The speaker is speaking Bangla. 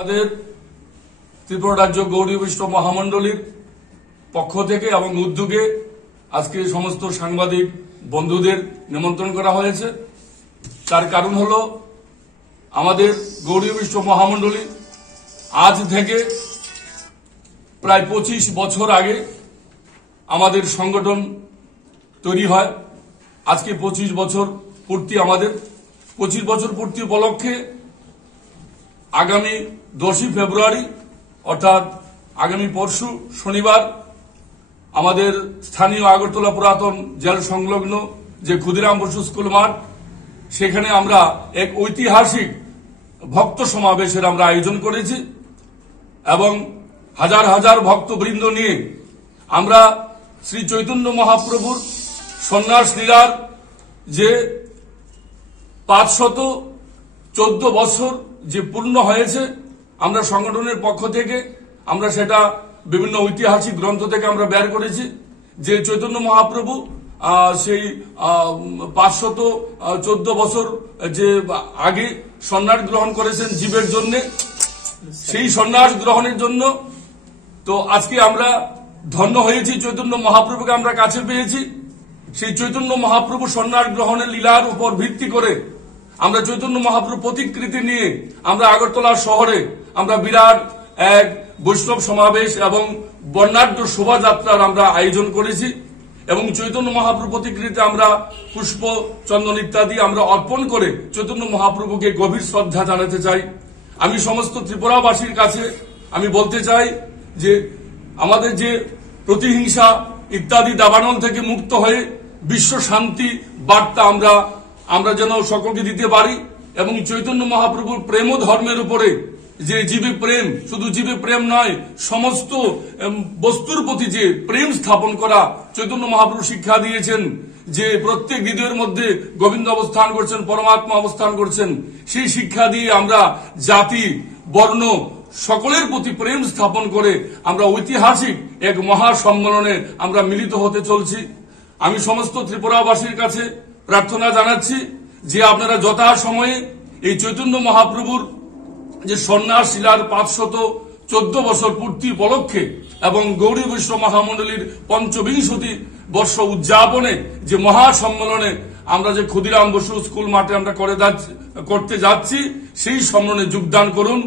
আমাদের ত্রিপুরা রাজ্য গৌড়ীয় বৈষ্ণব মহামণ্ডলীর পক্ষ থেকে এবং উদ্যোগে আজকে সমস্ত সাংবাদিক বন্ধুদের নিমন্ত্রণ করা হয়েছে। তার কারণ হল আমাদের গৌড়ীয় বৈষ্ণব মহামণ্ডলী আজ থেকে প্রায় 25 বছর আগে আমাদের সংগঠন তৈরি হয়। আজকে 25 বছর পূর্তি, আমাদের 25 বছর পূর্তি উপলক্ষে আগামী 10ই ফেব্রুয়ারি অর্থাৎ আগামী পরশু শনিবার আমাদের স্থানীয় আগরতলা পুরাতন জেল সংলগ্ন যে ক্ষুদিরাম বসু স্কুল মাঠ, সেখানে আমরা এক ঐতিহাসিক ভক্ত সমাবেশের আমরা আয়োজন করেছি এবং হাজার হাজার ভক্তবৃন্দ নিয়ে আমরা শ্রী চৈতন্য মহাপ্রভুর সন্ন্যাস লীলার যে 514 বছর যে পূর্ণ হয়েছে, আমরা সংগঠনের পক্ষ থেকে আমরা সেটা বিভিন্ন ঐতিহাসিক গ্রন্থ থেকে আমরা বের করেছি যে চৈতন্য মহাপ্রভু সেই 514 বছর যে আগে সন্ন্যাস গ্রহণ করেছেন জীবের জন্য, সেই সন্ন্যাস গ্রহণের জন্য তো আজকে আমরা ধন্য হয়েছি, চৈতন্য মহাপ্রভুকে আমরা কাছে পেয়েছি। সেই চৈতন্য মহাপ্রভু সন্ন্যাস গ্রহণের লীলার উপর ভিত্তি করে আমরা চৈতন্য মহাপ্রভু প্রতিকৃতি নিয়ে আমরা আগরতলা শহরে আমরা বিরাট এক বৈষ্ণব সমাবেশ এবং বর্ণাঢ্য শোভাযাত্রার আমরা আয়োজন করেছি এবং চৈতন্য মহাপ্রভু প্রতিকৃতিতে আমরা পুষ্প চন্দন ইত্যাদি আমরা অর্পণ করে চৈতন্য মহাপ্রভুকে গভীর শ্রদ্ধা জানাতে চাই। আমি সমস্ত ত্রিপুরাবাসীর কাছে আমি বলতে চাই যে আমাদের যে প্রতিহিংসা ইত্যাদি দাবানল থেকে মুক্ত হয়ে বিশ্ব শান্তি বার্তা আমরা যেন সকলকে দিতে পারি এবং চৈতন্য মহাপ্রভুর প্রেম ধর্মের উপরে যে জীবে প্রেম, শুধু জীবে প্রেম নয়, সমস্ত বস্তুর প্রতি যে প্রেম স্থাপন করা চৈতন্য মহাপ্রভু শিক্ষা দিয়েছেন যে প্রত্যেক হৃদয়ের মধ্যে গোবিন্দ অবস্থান করছেন, পরমাত্মা অবস্থান করছেন। সেই শিক্ষা দিয়ে আমরা জাতি বর্ণ সকলের প্রতি প্রেম স্থাপন করে আমরা ঐতিহাসিক এক মহা সম্মেলনে আমরা মিলিত হতে চলছি। আমি সমস্ত ত্রিপুরাবাসীর কাছে প্রার্থনা জানাচ্ছি যে আপনারা যথাসময়ে এই চৈতন্য মহাপ্রভুর যে সন্ন্যাস লীলার 514 বছর পূর্তি উপলক্ষে এবং গৌড়ী বৈষ্ণব মহামণ্ডলীর 45 বর্ষ উদযাপনে যে মহা সম্মেলনে আমরা যে ক্ষুদিরাম বসু স্কুল মাঠে আমরা করতে যাচ্ছি, সেই সম্মেলনে যোগদান করুন।